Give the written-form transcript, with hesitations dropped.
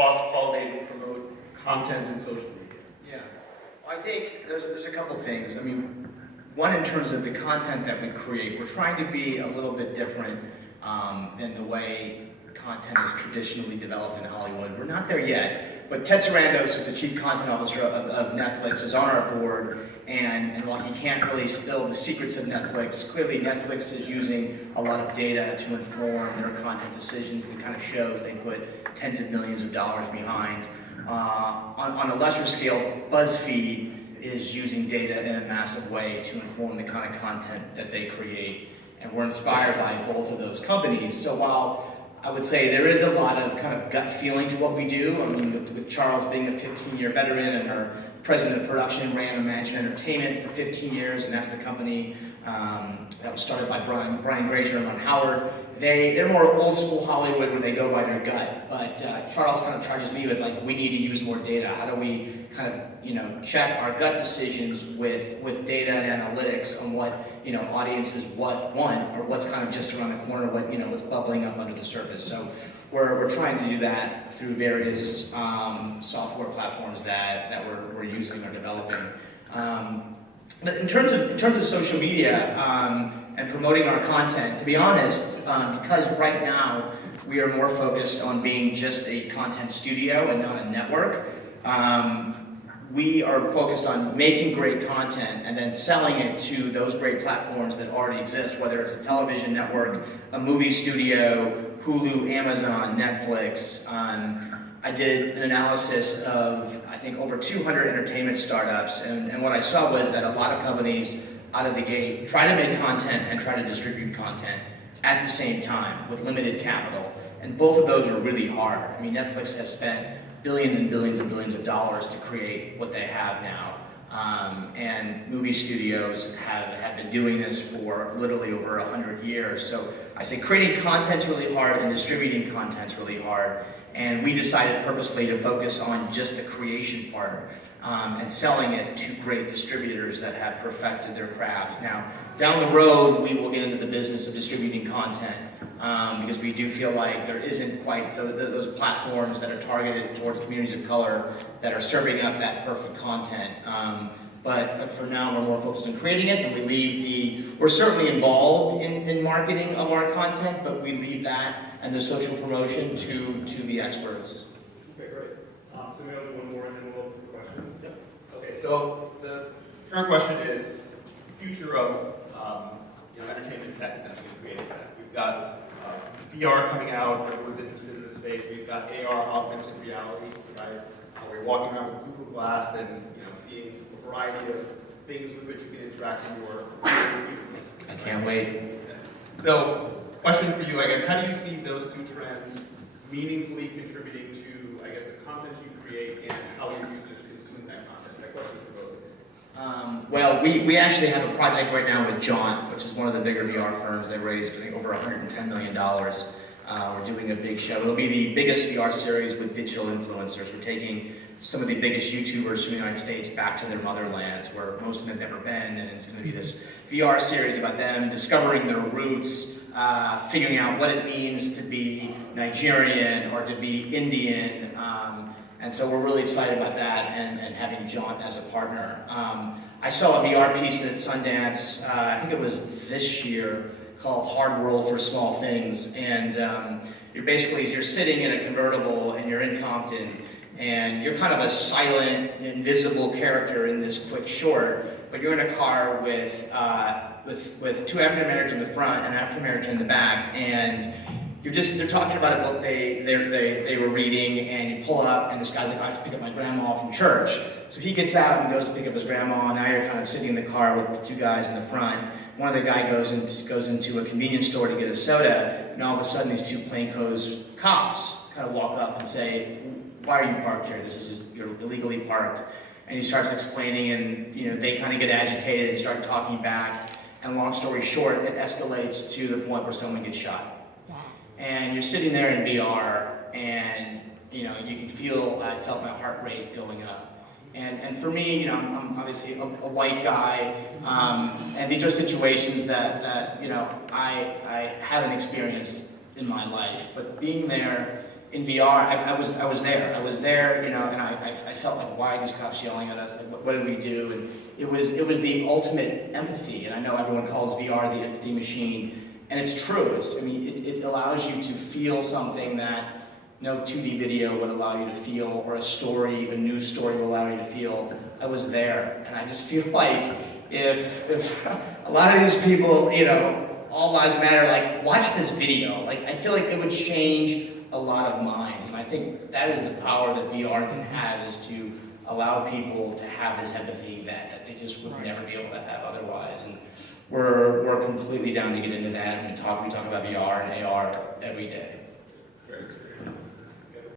cross-pollinate and promote content in social media? Yeah, well, I think there's a couple things. I mean, one, in terms of the content that we create, we're trying to be a little bit different than the way content is traditionally developed in Hollywood. We're not there yet, but Ted Sarandos, who's the chief content officer of Netflix, is on our board, and while he can't really spill the secrets of Netflix, clearly Netflix is using a lot of data to inform their content decisions, the kind of shows they put tens of millions of dollars behind. On a lesser scale, BuzzFeed is using data in a massive way to inform the kind of content that they create, and we're inspired by both of those companies. So while I would say there is a lot of kind of gut feeling to what we do, I mean, with Charles being a 15-year veteran and our president of production ran Imagine Entertainment for 15 years, and that's the company that was started by Brian Grazer and Ron Howard. They're more old school Hollywood where they go by their gut, but Charles kind of charges me with, like, we need to use more data. How do we kind of, check our gut decisions with data and analytics on what, audiences want, or what's kind of just around the corner, what's bubbling up under the surface. So we're trying to do that through various software platforms that we're using or developing. But in terms of social media and promoting our content, to be honest, because right now we are more focused on being just a content studio and not a network, we are focused on making great content and then selling it to those great platforms that already exist, whether it's a television network, a movie studio, Hulu, Amazon, Netflix. I did an analysis of, I think, over 200 entertainment startups, and what I saw was that a lot of companies out of the gate try to make content and try to distribute content at the same time with limited capital, and both of those are really hard. I mean, Netflix has spent billions and billions and billions of dollars to create what they have now, and movie studios have been doing this for literally over 100 years. So I say creating content's really hard and distributing content's really hard. And we decided purposely to focus on just the creation part and selling it to great distributors that have perfected their craft. Now, down the road, we will get into the business of distributing content because we do feel like there isn't quite those platforms that are targeted towards communities of color that are serving up that perfect content. But for now, we're more focused on creating it, and we're certainly involved in marketing of our content, but we leave that and the social promotion to the experts. Okay, great. So we have one more and then we'll open for questions. Yep. Okay, so the current question is the future of entertainment tech, essentially creative tech. We've got VR coming out, everyone's interested in the space. We've got AR, augmented reality, right? We're walking around with Google Glass and seeing a variety of things with which you can interact in your I can't wait. So, question for you, I guess, how do you see those two trends meaningfully contributing to, I guess, the content you create and how your users consume that content? That question is for both of you. Well, we actually have a project right now with Jaunt, which is one of the bigger VR firms. They raised, I think, over $110 million. We're doing a big show. It'll be the biggest VR series with digital influencers. We're taking some of the biggest YouTubers from the United States back to their motherlands, where most of them have never been, and it's going to be this VR series about them discovering their roots, figuring out what it means to be Nigerian or to be Indian, and so we're really excited about that and having Jaunt as a partner. I saw a VR piece at Sundance, I think it was this year, called Hard World for Small Things, and you're sitting in a convertible and you're in Compton, and you're kind of a silent, invisible character in this quick short, but you're in a car with two African Americans in the front and an African American in the back, and they're talking about a book they were reading, and you pull up, and this guy's like, I have to pick up my grandma from church. So he gets out and goes to pick up his grandma, and now you're kind of sitting in the car with the two guys in the front. One of the guys goes into a convenience store to get a soda, and all of a sudden these two plainclothes cops kind of walk up and say, why are you parked here? You're illegally parked. And he starts explaining, and they kind of get agitated and start talking back. And long story short, it escalates to the point where someone gets shot. And you're sitting there in VR, and you can feel, I felt my heart rate going up. And for me, I'm obviously a white guy, and these are situations that I haven't experienced in my life. But being there in VR, I was there. I was there, you know, and I felt like, why are these cops yelling at us? Like, what did we do? And it was the ultimate empathy. And I know everyone calls VR the empathy machine, and it's true. I mean, it allows you to feel something that no 2D video would allow you to feel, or a news story will allow you to feel. I was there, and I just feel like if a lot of these people, you know, all lives matter, like, watch this video. Like, I feel like it would change a lot of minds, and I think that is the power that VR can have, is to allow people to have this empathy that they just would never be able to have otherwise. And we're completely down to get into that, and we talk about VR and AR every day.